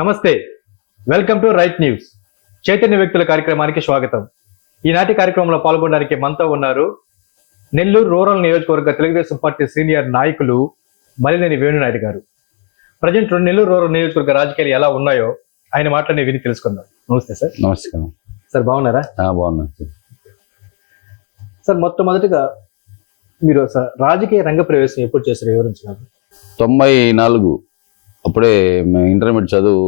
నమస్తే, welcome to right news. Chaitanya వ్యక్తుల కార్యక్రమానికి స్వాగతం. ఈనాటి కార్యక్రమంలో పాల్గొనడానికి మనతో ఉన్నారు నెల్లూరు రూరల్ నియోజకవర్గ తెలుగుదేశం పార్టీ సీనియర్ నాయకులు మలినేని వేణునాయుడు గారు. ప్రజెంట్ నెల్లూరు రూరల్ నియోజకవర్గ రాజకీయాలు ఎలా ఉన్నాయో ఆయన మాటలని విని తెలుసుకుందాం. నమస్తే సార్. నమస్కారం సార్, బాగున్నారా? బాగున్నా సార్, మొట్టమొదటిగా మీరు సార్ రాజకీయ రంగ ప్రవేశం ఎప్పుడు చేశారు, వివరించినారు? 94 అప్పుడే మేము ఇంటర్మీడియట్ చదువు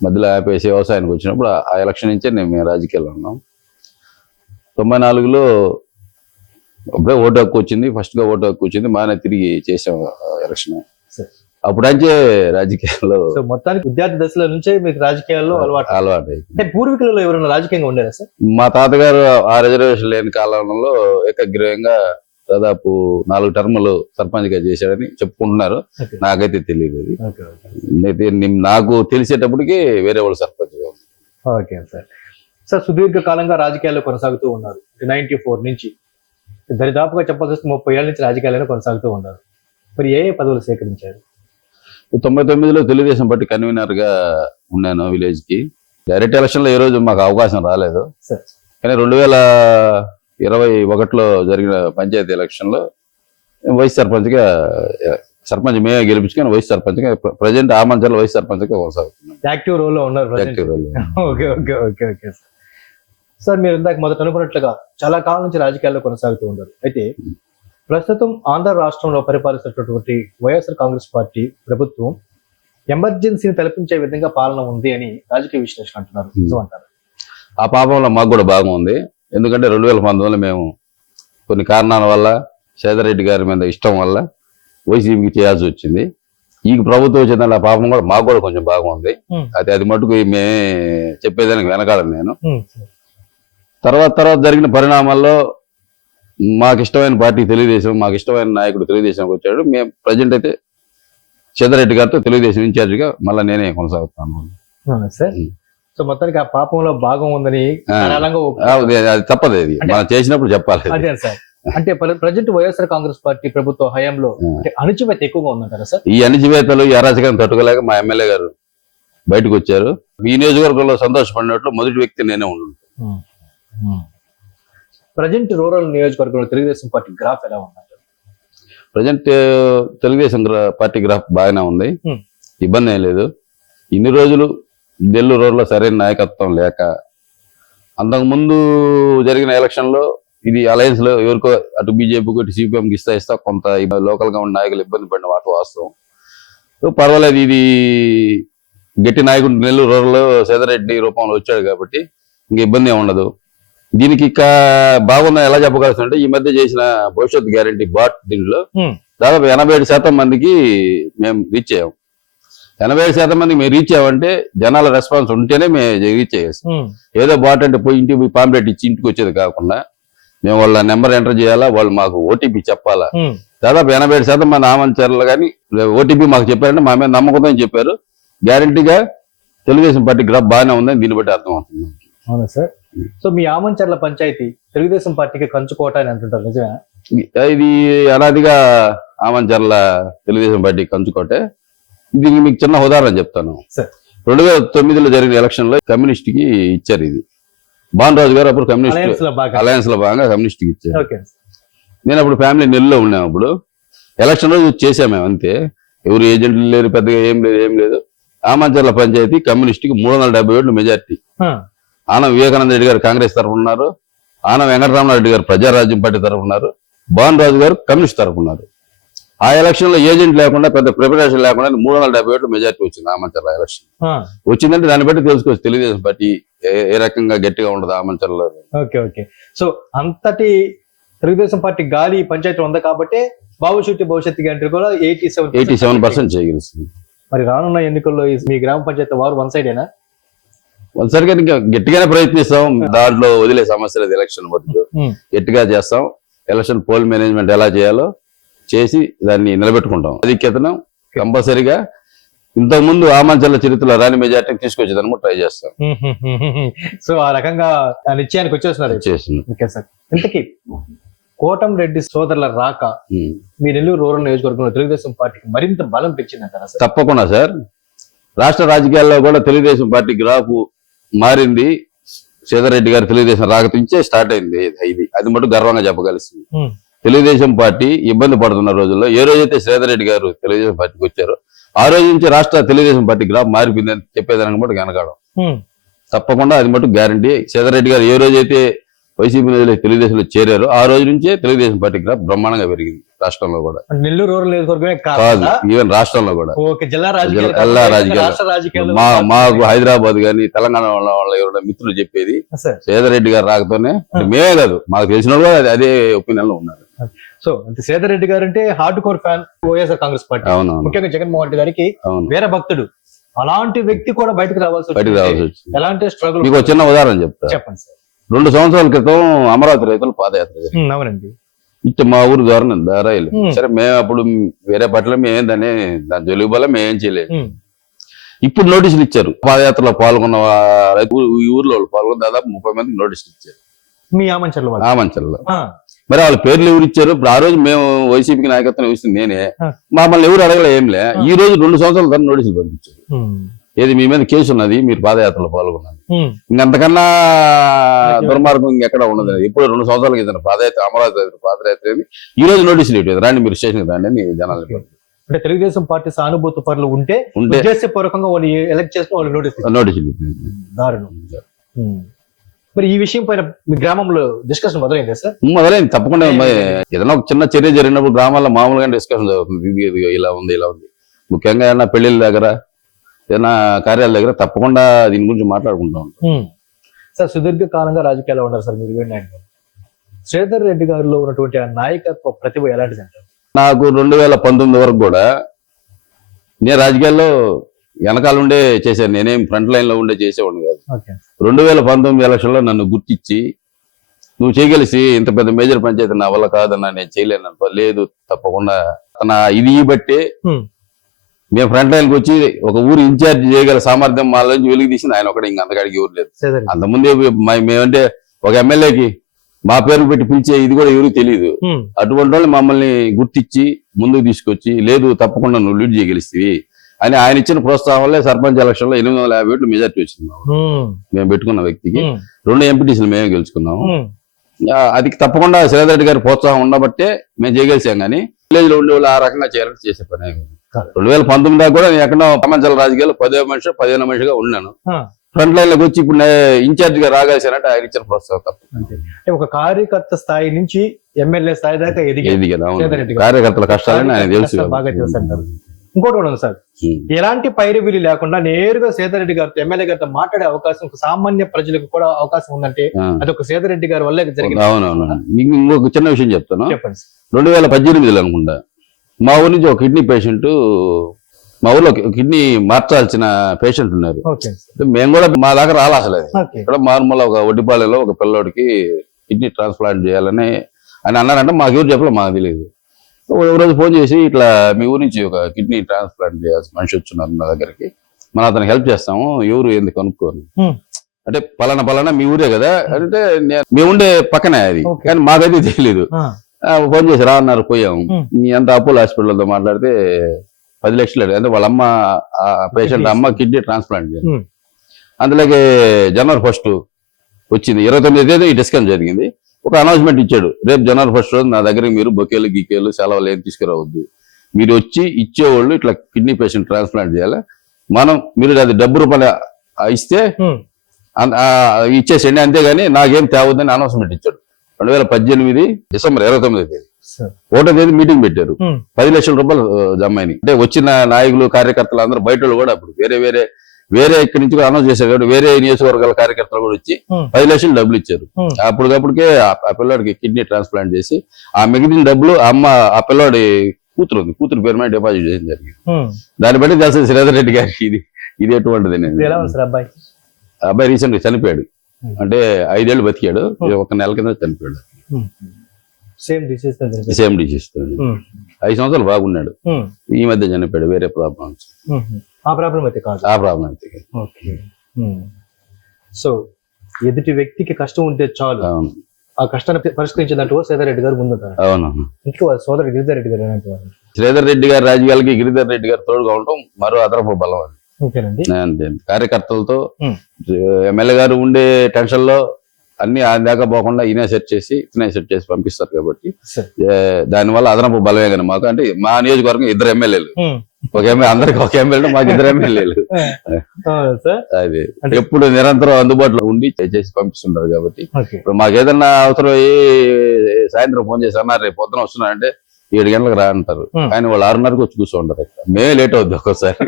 మధ్యలో ఆపేసి వ్యవసాయానికి వచ్చినప్పుడు ఆ ఎలక్షన్ నుంచే మేము రాజకీయాల్లో ఉన్నాం. 94లో అప్పుడే ఓటు హక్కు వచ్చింది, ఫస్ట్గా ఓటు హక్కు వచ్చింది, బాగానే తిరిగి చేసాం ఎలక్షన్. అప్పుడంటే రాజకీయాల్లో మొత్తానికి విద్యార్థి దశలో నుంచే మీకు రాజకీయాల్లో అలవాటు అయిపోయింది. పూర్వీకులలో ఎవరైనా రాజకీయంగా ఉండేదా సార్? మా తాతగారు ఆ రిజర్వేషన్ లేని కాలంలో ఏకగ్రీవంగా దాదాపు 4 టర్ములు సర్పంచ్ గా చేశాడని చెప్పుకుంటున్నారు. నాకైతే తెలియదు. అది నాకు తెలిసేటప్పటికి వేరే వాళ్ళు సర్పంచ్ గా. Okay sir. సార్, సుదీర్ఘ కాలంగా రాజకీయాల్లో కొనసాగుతూ ఉన్నారు. 94 నుంచి దరిదాపుగా చెప్పాల్సి వస్తే 30 ఏళ్ల నుంచి రాజకీయాలను కొనసాగుతూ ఉన్నారు. మరి ఏ పదవులు సేకరించారు? 99లో తెలుగుదేశం పార్టీ కన్వీనర్ గా ఉన్నాను విలేజ్ కి. డైరెక్ట్ ఎలక్షన్ లో ఈ రోజు మాకు అవకాశం రాలేదు. కానీ 2021లో జరిగిన పంచాయతీ ఎలక్షన్ లో వైస్ సర్పంచ్ గా, సర్పంచ్ మేమే గెలిపించుకొని వైస్ సర్పంచ్ గా ప్రజెంట్ ఆమంచర్ల వైస్ సర్పంచ్ గా కొనసాగుతున్నాం. యాక్టివ్ రోల్ లో ఉన్నారు. Okay okay okay okay sir, మీరు ఇందాక మొదట అనుకున్నట్లుగా చాలా కాలం నుంచి రాజకీయాల్లో కొనసాగుతూ ఉన్నారు. అయితే ప్రస్తుతం ఆంధ్ర రాష్ట్రంలో పరిపాలిస్తున్నటువంటి వైఎస్ఆర్ కాంగ్రెస్ పార్టీ ప్రభుత్వం ఎమర్జెన్సీని తలపించే విధంగా పాలన ఉంది అని రాజకీయ విశ్లేషణ అంటున్నారు. నిజమంటారు? ఆ పాపంలో మాకు కూడా భాగం ఉంది. ఎందుకంటే 2019లో మేము కొన్ని కారణాల వల్ల సేదరెడ్డి గారి మీద ఇష్టం వల్ల వైసీపీకి చేయాల్సి వచ్చింది. ఈ ప్రభుత్వం వచ్చిన పాపం కూడా మాకు కూడా కొంచెం భాగం ఉంది. అది మటుకు మేమే చెప్పేదానికి వెనకాడను నేను. తర్వాత జరిగిన పరిణామాల్లో మాకు ఇష్టమైన పార్టీ తెలుగుదేశం, మాకు ఇష్టమైన నాయకుడు తెలుగుదేశంకి వచ్చాడు. మేము ప్రజెంట్ అయితే సేదరెడ్డి గారితో తెలుగుదేశం ఇన్ఛార్జిగా మళ్ళీ నేనే కొనసాగుతాను. సో మొత్తానికి ఆ పాపంలో భాగం ఉందని అది తప్పదు, అది మనం చేసినప్పుడు చెప్పాలి. అదే సార్, అంటే ప్రజెంట్ వైఎస్ఆర్ కాంగ్రెస్ పార్టీ ప్రభుత్వ హయాంలో అణచివేత ఎక్కువగా ఉందంటారా సార్? ఈ అణచివేతలు, ఈ అరాచకాన్ని తట్టుకోలేక మా ఎమ్మెల్యే గారు బయటకు వచ్చారు. ఈ నియోజకవర్గంలో సంతోషపడినట్లు మొదటి వ్యక్తి నేనే ఉండు. ప్రజెంట్ రూరల్ నియోజకవర్గంలో తెలుగుదేశం పార్టీ గ్రాఫ్ ఎలా ఉందంటారు? ప్రజెంట్ తెలుగుదేశం పార్టీ గ్రాఫ్ బాగానే ఉంది, ఇబ్బంది ఏం లేదు. ఇన్ని రోజులు నెల్లూరు రోడ్లో సరైన నాయకత్వం లేక, అంతకుముందు జరిగిన ఎలక్షన్లో ఇది అలయన్స్ లో ఎవరికో అటు బీజేపీకి ఇటు సిపిఎంకి ఇస్తా కొంత లోకల్ గా ఉన్న నాయకులు ఇబ్బంది పడిన మాట వాస్తవం. పర్వాలేదు, ఇది గట్టి నాయకుడు నెల్లూరు రోడ్లో సేదరెడ్డి రూపంలో వచ్చాడు కాబట్టి ఇంక ఇబ్బంది ఏమి ఉండదు. దీనికి ఇంకా బాగుందని ఎలా చెప్పగలుగుతుంటే, ఈ మధ్య చేసిన భవిష్యత్ గ్యారంటీ బాట్ దీంట్లో దాదాపు 87% మందికి మేము రీచ్ అయ్యాం. 87% మందికి మేము రీచ్ అయ్యామంటే జనాల రెస్పాన్స్ ఉంటేనే మేము రీచ్ అయ్యేస్తాం. ఏదో బాట్ అంటే పోయి ఇంటికి పాంప్లెట్ ఇచ్చి ఇంటికి వచ్చేది కాకుండా మేము వాళ్ళ నెంబర్ ఎంటర్ చేయాలా, వాళ్ళు మాకు ఓటీపీ చెప్పాలా. దాదాపు 87% మంది ఆమంచర్లు కానీ ఓటీపీ మాకు చెప్పారంటే మా మీద నమ్మకంతో చెప్పారు. గ్యారంటీగా తెలుగుదేశం పార్టీ గ్రాఫ్ బాగానే ఉందని దీన్ని బట్టి అర్థం అవుతుంది. అవునా సార్? సో మీ ఆమంచర్ల పంచాయతీ తెలుగుదేశం పార్టీకి కంచుకోట అని అంటుంటారు, నిజమేనా? ఇది అనాదిగా ఆమంచర్ల తెలుగుదేశం పార్టీకి కంచుకోటే. దీనికి మీకు చిన్న ఉదాహరణ చెప్తాను. 2009లో జరిగిన ఎలక్షన్ లో కమ్యూనిస్ట్ కి ఇచ్చారు. ఇది భానురాజు గారు అప్పుడు కమ్యూనిస్ట్ అలయన్స్ లో భాగంగా కమ్యూనిస్ట్ కి ఇచ్చారు. నేను అప్పుడు ఫ్యామిలీ నెల్లూరులో ఉన్నాం. అప్పుడు ఎలక్షన్ రోజు చేసాం మేము, అంతే. ఎవరు ఏజెంట్లు లేరు, పెద్దగా ఏం లేదు. ఆమంచర్ల పంచాయతీ కమ్యూనిస్ట్ కి 370 ఓట్లు మెజార్టీ. ఆనం వివేకానంద రెడ్డి గారు కాంగ్రెస్ తరఫు ఉన్నారు, ఆనం వెంకటరామరెడ్డి గారు ప్రజారాజ్యం పార్టీ తరఫు ఉన్నారు, భానురాజు గారు కమ్యూనిస్ట్ తరఫు ఉన్నారు. ఆ ఎలక్షన్ లో ఏజెంట్ లేకుండా, పెద్ద ప్రిపరేషన్ లేకుండా 370 ఓట్లు మెజార్టీ వచ్చింది ఆమంచర్ల ఎలక్షన్. వచ్చిందంటే దాన్ని బట్టి తెలుసుకోవచ్చు తెలుగుదేశం పార్టీ ఏ రకంగా గట్టిగా ఉండదు ఆమంచర్లలో. ఓకే ఓకే సో అంతటి తెలుగుదేశం పార్టీ గాలి పంచాయతీ ఉంది కాబట్టి భవిష్యత్తు గ్యారంటీ కూడా 87% చేయగలుగుతుంది. మరి రానున్న ఎన్నికల్లో మీ గ్రామ పంచాయతీ వారు వన్ సైడేనా? వన్ సైడ్ ఇంకా గట్టిగానే ప్రయత్నిస్తాం. దాంట్లో వదిలే సమస్య లేదు. ఎలక్షన్ మటుకు గట్టిగా చేస్తాం. ఎలక్షన్ పోల్ మేనేజ్మెంట్ ఎలా చేయాలో చేసి దాన్ని నిలబెట్టుకుంటాం. ఆధిక్యతను కంపల్సరీగా ఇంతకుముందు ఆమంచర్ల చరిత్రలో రాని మెజార్టీని తీసుకొచ్చేదాన్ని ట్రై చేస్తాం. సో ఆ రకంగా నిశ్చయానికి వచ్చేస్తున్నారు. ఇంతకీ కోటంరెడ్డి సోదరుల రాక మీ నెల్లూరు రూరల్ నియోజకవర్గంలో తెలుగుదేశం పార్టీకి మరింత బలం పెంచిందంటారా? తప్పకుండా సార్. రాష్ట్ర రాజకీయాల్లో కూడా తెలుగుదేశం పార్టీ గ్రాఫ్ మారింది. శ్రీధర్ రెడ్డి గారు తెలుగుదేశం రాకతించే స్టార్ట్ అయింది ఇది. అది మటు గర్వంగా చెప్పగలుస్తుంది. తెలుగుదేశం పార్టీ ఇబ్బంది పడుతున్న రోజుల్లో ఏ రోజైతే శ్రీధర్ రెడ్డి గారు తెలుగుదేశం పార్టీకి వచ్చారో ఆ రోజు నుంచి రాష్ట్ర తెలుగుదేశం పార్టీ గ్రాఫ్ మారిపోయిందని చెప్పేదానికి మటు వెనకాడం తప్పకుండా అది మటు గ్యారంటీ. శ్రీధర్ రెడ్డి గారు ఏ రోజైతే వైసీపీ తెలుగుదేశంలో చేరారో ఆ రోజు నుంచే తెలుగుదేశం పార్టీ గ్రాఫ్ బ్రహ్మాండంగా పెరిగింది రాష్ట్రంలో కూడా. నెల్లూరు రూరల్ నియోజకవర్గమే కాదు, ఈవెన్ రాష్ట్రంలో కూడా. జిల్లా జిల్లా రాజకీయాలు మాకు హైదరాబాద్ గాని తెలంగాణ వాళ్ళ ఎవరైనా మిత్రులు చెప్పేది శ్రీధర్ రెడ్డి గారు రాకతోనే, మేమే కాదు మాకు తెలిసిన వాళ్ళు కూడా అదే ఒపీనియన్ లో ఉన్నారు. సో శ్రీధర్ రెడ్డి గారు అంటే hard core fan YSR Congress party, ముఖ్యంగా జగన్మోహన్ రెడ్డి గారికి వేరే భక్తుడు. అలాంటి వ్యక్తి కూడా బయటకు రావాల్సి వచ్చింది. ఎలాంటి స్ట్రగుల్? మీకు చిన్న ఉదాహరణ చెప్తా. చెప్పండి సార్. 2 సంవత్సరాల క్రితం అమరావతి రైతులు పాదయాత్ర చేశారు. అవునండి. ఇట్లా మా ఊరు దారాయిలు. సరే మేము అప్పుడు వేరే పట్ల మేమేందని దాని జలుబు వల్ల మేమేం చేయలేదు. ఇప్పుడు నోటీసులు ఇచ్చారు. పాదయాత్రలో పాల్గొన్న ఈ ఊర్లో వాళ్ళు పాల్గొన్న దాదాపు 30 మందికి నోటీసులు ఇచ్చారు. మీ ఆమంచర్లో? ఆమంచర్లో. మరి వాళ్ళ పేర్లు ఎవరు ఇచ్చారు? ఇప్పుడు ఆ రోజు మేము వైసీపీకి నాయకత్వం ఇస్తుంది నేనే. మమ్మల్ని ఎవరు అడగలే, ఏంలే. ఈ రోజు 2 సంవత్సరాల తర్వాత నోటీసులు పంపించారు. ఏది మీ మీద కేసు ఉన్నది, మీరు పాదయాత్రలో పాల్గొన్నారు. ఇంకంతకన్నా దుర్మార్గం ఇంకెక్కడ ఉండదు. ఎప్పుడు 2 సంవత్సరాల క్రితం పాదయాత్ర అమరావతి పాదయాత్ర ఈ రోజు నోటీసులు ఇవ్వలేదు. రాండి మీరు స్టేషన్కి రండి అని జనాలు. అంటే తెలుగుదేశం పార్టీ సానుభూతి పరులు ఉంటే ఉద్దేశపూర్వకంగా వాళ్ళు ఎలక్ట్ చేస్తే వాళ్ళు నోటీసులు దారుణం. మరి ఈ విషయం పైన మీ గ్రామంలో డిస్కషన్ మొదలైందా సార్? మొదలైంది తప్పకుండా. ఏదైనా ఒక చిన్న చర్య జరిగినప్పుడు గ్రామాల్లో మామూలుగా డిస్కషన్ జరుగుతుంది. ఇది ఇలా ఉంది ఇలా ఉంది. ముఖ్యంగా ఏదైనా పెళ్లిళ్ళ దగ్గర ఏదైనా కార్యాల దగ్గర తప్పకుండా దీని గురించి మాట్లాడుకుంటా ఉంటాం. సార్ సుదీర్ఘ కాలంగా రాజకీయాల్లో ఉన్నారు సార్ మీరు. శ్రీధర్ రెడ్డి గారిలో ఉన్నటువంటి ఆ నాయకత్వ ప్రతిభ ఎలాంటిది అంటారు? నాకు 2019 వరకు కూడా నేను రాజకీయాల్లో వెనకాల ఉండే చేశాను. నేనేం ఫ్రంట్ లైన్ లో ఉండే చేసేవాడిని కాదు. 2019 ఎలక్షన్ లో నన్ను గుర్తించి నువ్వు చేయగలిసి ఇంత పెద్ద మేజర్ పంచాయతీ నా వల్ల కాదన్నా, నేను చేయలేను. లేదు తప్పకుండా నా ఇది బట్టి మేము ఫ్రంట్ లైన్కి వచ్చి ఒక ఊరు ఇన్ఛార్జ్ చేయగల సామర్థ్యం మా నుంచి వెలుగు తీసింది ఆయన ఒకటి. ఇంక అంతకాడికి ఎవరు లేదు. అంతకుముందే మేమంటే ఒక ఎమ్మెల్యేకి మా పేరు పెట్టి పిలిచే ఇది కూడా ఎవరికి తెలియదు. అటువంటి వాళ్ళు మమ్మల్ని గుర్తించి ముందుకు తీసుకొచ్చి లేదు తప్పకుండా నువ్వు లీడ్ చేయగలిస్తేవి అని ఆయన ఇచ్చిన ప్రోత్సాహం వల్లే సర్పంచ్ ఎలక్షన్ లో 850 ఓట్లు మెజార్టీ వచ్చింది. మేము పెట్టుకున్న వ్యక్తికి 2 ఎంపీటీసీలు మేమే గెలుచుకున్నాము. అది తప్పకుండా శ్రీధర్ రెడ్డి గారి ప్రోత్సాహం ఉండబట్టే మేము చేయగలిసాం. కానీ విలేజ్ లో ఉండే వాళ్ళు ఆ రకంగా చేయాలని చేసే పని. 2019 దాకా కూడా నేను ఎక్కడో ప్రపంచాల రాజకీయాలు 15 మనిషిగా ఉన్నాను. ఫ్రంట్ లైన్ లోకి వచ్చి ఇప్పుడు ఇన్ఛార్జ్ గా రాగలిసానంటే ఆయన ఇచ్చిన ప్రోత్సాహం తప్ప. ఒక కార్యకర్త స్థాయి నుంచి ఎమ్మెల్యే స్థాయి దాకా ఎదిగాను. కార్యకర్తల కష్టాలని ఆయన తెలుసు. ఇంకోటి కూడా ఉంది సార్, ఎలాంటి పైరవీలు లేకుండా నేరుగా శ్రీధర్ రెడ్డి గారితో ఎమ్మెల్యే గారితో మాట్లాడే అవకాశం సామాన్య ప్రజలకు కూడా అవకాశం ఉందంటే అది ఒక శ్రీధర్ రెడ్డి గారి వల్లే జరిగింది. అవునవును. ఇంకొక చిన్న విషయం చెప్తాను. చెప్పండి. 2018 అనుకుంటా మా ఊరి నుంచి ఒక కిడ్నీ పేషెంట్, మా ఊర్లో కిడ్నీ మార్చాల్సిన పేషెంట్ ఉన్నారు. మేము కూడా మా దాకా రాలే అసలు. ఇక్కడ మారుమూల ఒక ఒడ్డిపాలెలో ఒక పిల్లోడికి కిడ్నీ ట్రాన్స్ప్లాంట్ చేయాలని అని అన్నారంటే మాకు ఎవరు చెప్పలేదు, మాకు తెలియదు. రోజు ఫోన్ చేసి ఇట్లా మీ ఊరి నుంచి ఒక కిడ్నీ ట్రాన్స్ప్లాంట్ చేయాల్సిన మనిషి వచ్చున్నారు నా దగ్గరికి, మనం అతను హెల్ప్ చేస్తాము, ఎవరు ఎందుకు కనుక్కోరు అంటే పలానా మీ ఊరే కదా అంటే మేము ఉండే పక్కనే అది, కానీ మాకైతే తెలియదు. ఫోన్ చేసి రా అన్నారు, పోయాము. అంత అపోలో హాస్పిటల్తో మాట్లాడితే 10 లక్షలు అంటే వాళ్ళ అమ్మ పేషెంట్ అమ్మ కిడ్నీ ట్రాన్స్ప్లాంట్ చేయాలి. అందులోకి జనవరి 1 వచ్చింది. 29వ తేదీ ఈ డిస్కషన్ జరిగింది. ఒక అనౌన్స్మెంట్ ఇచ్చాడు, రేపు జనవరి 1 రోజు నా దగ్గర మీరు బొకేలు గీకేలు సెలవులు ఏం తీసుకురావద్దు, మీరు వచ్చి ఇచ్చేవాళ్ళు ఇట్లా కిడ్నీ పేషెంట్ ట్రాన్స్ప్లాంట్ చేయాలి, మీరు అది రూపాయలు ఇస్తే ఇచ్చేసేయండి, అంతేగాని నాకేం తేవద్దని అనౌన్స్మెంట్ ఇచ్చాడు. 2018 డిసెంబర్ 29వ తేదీ 1వ తేదీ మీటింగ్ పెట్టారు. 10 లక్షల రూపాయలు జమ అయినాయి. అంటే వచ్చిన నాయకులు కార్యకర్తలు అందరూ బయట కూడా అప్పుడు వేరే ఇక్కడి నుంచి అనౌన్స్ చేశారు కాబట్టి వేరే నియోజకవర్గాల కార్యకర్తలు కూడా వచ్చి 10 లక్షలు డబ్బులు ఇచ్చారు. అప్పటికప్పుడికే ఆ పిల్లాడికి కిడ్నీ ట్రాన్స్ప్లాంట్ చేసి ఆ మిగిలిన డబ్బులు ఆ పిల్లాడి కూతురు పేరు మీద డిపాజిట్ చేయడం జరిగింది. దాన్ని బట్టి తెలుసు శ్రీధర్ రెడ్డి గారికి ఇది ఎటువంటిది. అబ్బాయి రీసెంట్ గా చనిపోయాడు, అంటే 5 ఏళ్ళు బతికాడు, 1 నెల కింద చనిపోయాడు. సేమ్ డిసీజ్ 5 సంవత్సరాలు బాగున్నాడు, ఈ మధ్య చనిపోయాడు. వేరే ప్రాబ్లమ్స్ ఆ ప్రాబ్లం అయితే కాదు. సో ఎదుటి వ్యక్తికి కష్టం ఉంటే చాలు, ఆ కష్టాన్ని పరిష్కరించేదంటూ శ్రీధర్ రెడ్డి గారు ముందుంటారు. అవును. ఇంకా సోదరుడు గిరిధర్ రెడ్డి గారు శ్రీధర్ రెడ్డి గారు రాజకీయాలకి గిరిధర్ రెడ్డి గారు తోడుగా ఉండటం మరో అదనపు బలం. ఓకేనండి. అంతే కార్యకర్తలతో ఉమ్. ఎమ్మెల్యే గారు ఉండే టెన్షన్ లో అన్ని ఆయన దాకా పోకుండా ఈయన సెట్ చేసి ఇతనే సెట్ చేసి పంపిస్తారు కాబట్టి సరే. దానివల్ల అదనపు బలమే కానీ మాకు అంటే మా నియోజకవర్గం ఇద్దరు ఎమ్మెల్యేలు ఉమ్. ఒక ఎమ్మెల్యే అందరికి ఒక ఎమ్మెల్యే మాకు ఇద్దరు ఎమ్మెల్యేలు అవును సార్. అది అంటే- ఎప్పుడు నిరంతరం అందుబాటులో ఉండి చేసి పంపిస్తుంటారు కాబట్టి ఓకే. ఇప్పుడు మాకు ఏదన్నా అవసరం సాయంత్రం ఫోన్ చేసి అన్నారు రేపు పొద్దున వస్తున్నారంటే 7 గంటలకు రా అంటారు ఉమ్. కానీ వాళ్ళు 6:30కు వచ్చి కూర్చోంటారు ఇక్కడ మేమే లేట్ అవుద్ది ఒక్కోసారి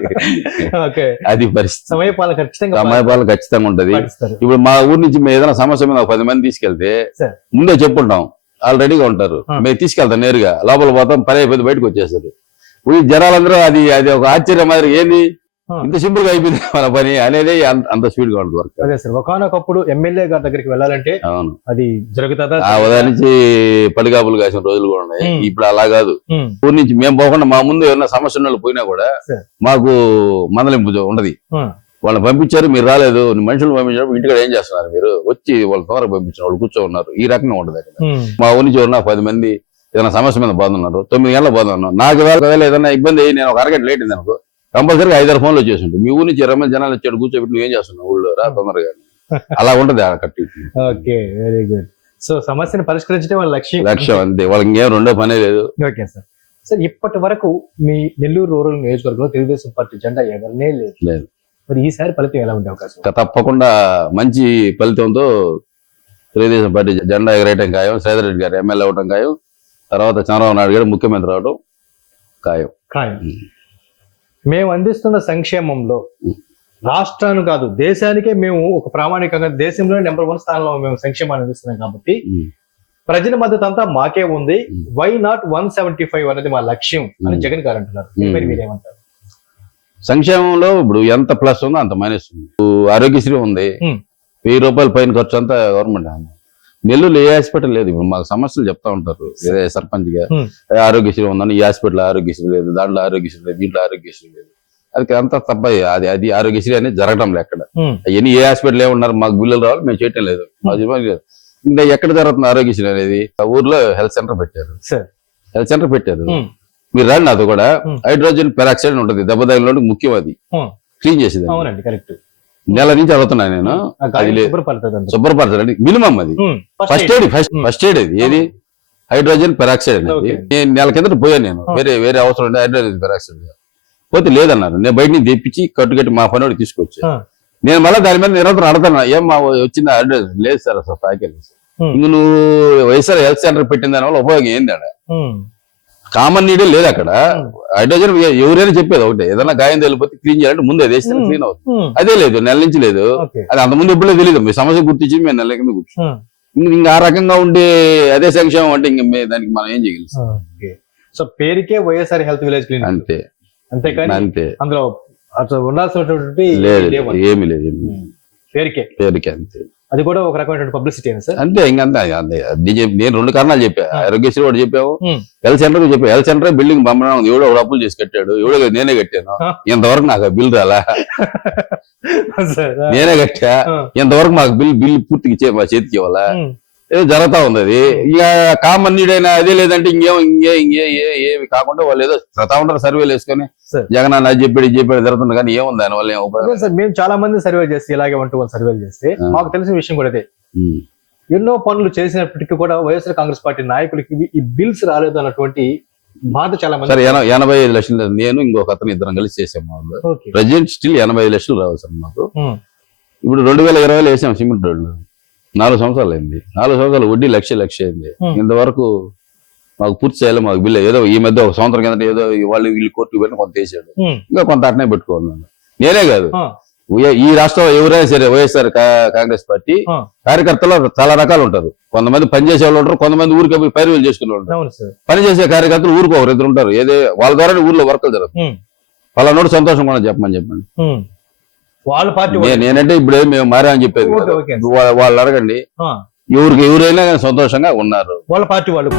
ఓకే. అది పరిస్థితి సమయపాలన ఖచ్చితంగా సమయపాలన ఖచ్చితంగా ఉంటది పాటిస్తారు. ఇప్పుడు మా ఊరు నుంచి మేము ఏదైనా సమస్య మీద ఒక 10 మంది తీసుకెళ్తే సరే. ముందే చెప్పుంటాం వాళ్ళు రెడీగా ఉంటారు ఆ. మేము తీసుకెళ్తాం నేరుగా లోపల పోతాం పని అయిపోతే బయటకు వచ్చేస్తారు ఈ జనాలందరూ అది అది ఒక ఆశ్చర్యం మాదిరి ఏంది ఆ. ఇంత సింపుల్ గా అయిపోయింది మన పని అనేది అంత స్పీడ్ గా ఉంటుంది వర్క్ అదే సార్, ఒకనొకప్పుడు ఎమ్మెల్యే గారి దగ్గరికి వెళ్ళాలంటే అవును అది జరుగుతుందా? ఆ ఉదయం నుంచి పడిగాపులు కాసిన రోజులు కూడా ఉన్నాయి ఉమ్. ఇప్పుడు అలా కాదు ఉమ్. ఊరి నుంచి మేము పోకుండా మా ముందు ఏమన్నా సమస్య ఉన్న వాళ్ళు పోయినా కూడా సరే. మాకు మందలింపు ఉండదు ఉమ్. వాళ్ళని పంపించారు మీరు రాలేదు మనుషులు పంపించారు ఇంటికాడ ఏం చేస్తున్నారు మీరు వచ్చి వాళ్ళు తొందరగా పంపించారు వాళ్ళు కూర్చో ఉన్నారు ఈ రకంగా ఉండదు అక్కడ ఉమ్. మా ఊరి నుంచి ఎవరన్నా 10 మంది ఏదైనా సమస్య మీద బాధన్నారు 9 గంటల బాధన్నారు నాకు ఒకవేళ ఏదైనా ఇబ్బంది అయ్యి నేను ఒక అరగంట లేట్ అయింది అనుకో కంపల్సరీగా 5-6 ఫోన్లు వచ్చేసింది మీ ఊరి నుంచి 20 మంది జనాలు వచ్చాడు కూర్చోబెట్టి నువ్వు ఏం చేస్తున్నావు ఊళ్ళో రా తొందరగా అలా ఉంటది ఆ కట్టి ఓకే, వెరీ గుడ్. సో సమస్యను పరిష్కరించడం వాళ్ళ లక్ష్యం. లక్ష్యం అంతే వాళ్ళకి ఇంకేం రెండో పనే లేదు ఓకే సార్. సార్, ఇప్పటి వరకు మీ నెల్లూరు రూరల్ నియోజకవర్గంలో తెలుగుదేశం పార్టీ జెండా ఎవరినే లేదు. లేదు. మరి ఈసారి ఫలితం ఎలా ఉండే అవకాశం? ఇంకా తప్పకుండా మంచి ఫలితంతో తెలుగుదేశం పార్టీ జెండా ఎగరేయటం ఖాయం శ్రీధర్ రెడ్డి గారు ఎమ్మెల్యే అవటం ఖాయం తర్వాత చంద్రబాబు నాయుడు గారు ముఖ్యమంత్రి అవడం ఖాయం ఖాయం. మేము అందిస్తున్న సంక్షేమంలో రాష్ట్రాన్ని కాదు దేశానికే మేము ఒక ప్రామాణికంగా దేశంలో నెంబర్ 1 స్థానంలో మేము సంక్షేమాన్ని అందిస్తున్నాం కాబట్టి ప్రజల మద్దతు అంతా మాకే ఉంది. వై నాట్ 175 అనేది మా లక్ష్యం అని జగన్ గారు అంటున్నారు. మరి మీరేమంటారు? సంక్షేమంలో ఇప్పుడు ఎంత ప్లస్ ఉందో అంత మైనస్ ఉంది. ఆరోగ్యశ్రీ ఉంది, 1000 రూపాయల పైన ఖర్చు అంతా గవర్నమెంట్. నెల్లూరు ఏ హాస్పిటల్ లేదు. ఇప్పుడు మాకు సమస్యలు చెప్తా ఉంటారు వేరే సర్పంచ్ గా ఆరోగ్యశ్రీ ఉందని ఈ హాస్పిటల్ ఆరోగ్యశ్రీ లేదు, దాంట్లో ఆరోగ్యశ్రీ లేదు, దీంట్లో ఆరోగ్యశ్రీ లేదు. అది అంత తప్ప అది ఆరోగ్యశ్రీ అనేది జరగడం లేదు ఎక్కడ. అవన్నీ ఏ హాస్పిటల్ ఏమన్నారు మాకు బిల్లులు రావాలి మేము చేయటం లేదు. ఇంకా ఎక్కడ జరుగుతుంది ఆరోగ్యశ్రీ అనేది? ఊర్లో హెల్త్ సెంటర్ పెట్టారు. హెల్త్ సెంటర్ పెట్టారు మీరు రండి. నాతో కూడా హైడ్రోజన్ పెరాక్సైడ్ ఉంటుంది దెబ్బ తగిలినోడికి ముఖ్యం, అది క్లీన్ చేసేది. అవునండి, కరెక్ట్. నెల నుంచి అడుగుతున్నా నేను శుభ్రపరచాలి మినిమం అది ఫస్ట్ ఎయిడ్ అది ఏది హైడ్రోజన్ పెరాక్సైడ్ అనేది. నేను నెల కిందట పోయాను నేను వేరే అవసరం ఉండే హైడ్రోజన్ పెరాక్సైడ్ పోతే లేదన్నారు. నేను బయట నుంచి తెప్పించి కట్టుకట్టి మా పని తీసుకొచ్చి నేను మళ్ళీ దాని మీద నిరంతరం అడుగుతున్నా ఏం మా వచ్చింది హైడ్రోజన్ లేదు సార్ అసలు ప్యాకెట్. ఇంక నువ్వు వైఎస్ఆర్ హెల్త్ సెంటర్ పెట్టిన దాని వల్ల ఉపయోగం ఏంది? అక్కడ కామన్ నీడే లేదు అక్కడ. హైడ్రోజన్ ఎవరైనా చెప్పేది ఒకటే, ఏదైనా గాయం తెలిపోతే క్లీన్ చేయాలంటే ముందే వేస్తే క్లీన్ అవుతుంది. అదే లేదు, నెల నుంచి లేదు. అది అంత ముందు ఎప్పుడో తెలియదు. మీ సమస్య గుర్తించి మేము నెల కింద కూర్చున్నాం. ఇంకా ఆ రకంగా ఉండే అదే సంక్షేమం అంటే ఇంక దానికి మనం ఏం చేయగలుగుతాం? సో పేరుకే వైఎస్ఆర్ హెల్త్ విలేజ్ క్లినిక్ అంతే, అంతేకాని అంతే. అందులో అసలు ఉండాల్సినటువంటి లేదు, ఏమి లేదు, పేరుకే అంతే. అది కూడా ఒక రకమైన పబ్లిసిటీ సార్. అంతే, ఇంకంతా నేను 2 కారణాలు చెప్పా. ఆరోగ్యశ్రీ ఒకటి చెప్పావు, హెల్త్ సెంటర్ చెప్పా. హెల్త్ సెంటర్ బిల్డింగ్ పంపడం ఎవడో ఒక అప్పులు చేసి కట్టాడు, ఎవడో నేనే కట్టాను. ఇంతవరకు నాకు ఆ బిల్ రాలా, నేనే కట్టా. ఇంతవరకు మాకు బిల్ పూర్తిగా మా చేతికి ఇవ్వాలా? ఏదో జరుగుతా ఉంది. అది ఇక కామన్ నీడ్ అయినా అదే లేదంటే ఏమి కాకుండా వాళ్ళు ఏదో ప్రతా ఉంటారు సర్వేలు వేసుకొని జగన్ అన్న అది చెప్పాడు ఇది చెప్పాడు జరుగుతుంది. కానీ ఏముంది దాని వల్ల ఏం ఉపయోగం? సార్, మేము చాలా మంది సర్వే చేస్తే ఇలాగే 1-to-1 సర్వేలు చేస్తే మాకు తెలిసిన విషయం కూడా అదే. ఎన్నో పనులు చేసినప్పటికీ కూడా వైఎస్ఆర్ కాంగ్రెస్ పార్టీ నాయకులకి ఈ బిల్స్ రాలేదు అన్నటువంటి బాధ చాలా మంది. సార్ 85 లక్షలు నేను ఇంకొక అతను ఇద్దరం కలిసి చేసాము. వాళ్ళు ప్రజెంట్ స్టిల్ 85 లక్షలు రావాలి సార్ మాకు. ఇప్పుడు 2020లో వేసాం సిమెంట్ రోడ్లు. 4 సంవత్సరాలు అయింది. 4 సంవత్సరాలు వడ్డీ లక్ష అయింది. ఇంతవరకు మాకు పూర్తి చేయాలి. మాకు బిల్లు ఏదో ఈ మధ్య ఒక సంవత్సరం కింద ఏదో వాళ్ళు వీళ్ళు కోర్టుకు పెట్టి కొంత వేసాడు, ఇంకా కొంత అట్నే పెట్టుకున్నాను. నేనే కాదు, ఈ రాష్ట్రంలో ఎవరైనా సరే వైఎస్ఆర్ కాంగ్రెస్ పార్టీ కార్యకర్తలు చాలా రకాలు ఉంటారు. కొంతమంది పనిచేసే వాళ్ళు ఉంటారు, కొంతమంది ఊరికి పైరువులు చేసుకునే ఉంటారు. పనిచేసే కార్యకర్తలు ఊరికి ఒకరిద్దరు ఉంటారు. ఏదే వాళ్ళ ద్వారా ఊర్లో వర్కులు జరుగుతుంది. వాళ్ళ సంతోషం కూడా చెప్పండి. వాళ్ళ పార్టీ నేనంటే ఇప్పుడే మేము మారామని చెప్పేది వాళ్ళు అడగండి. ఎవరైనా సంతోషంగా ఉన్నారు వాళ్ళ పార్టీ వాళ్ళు.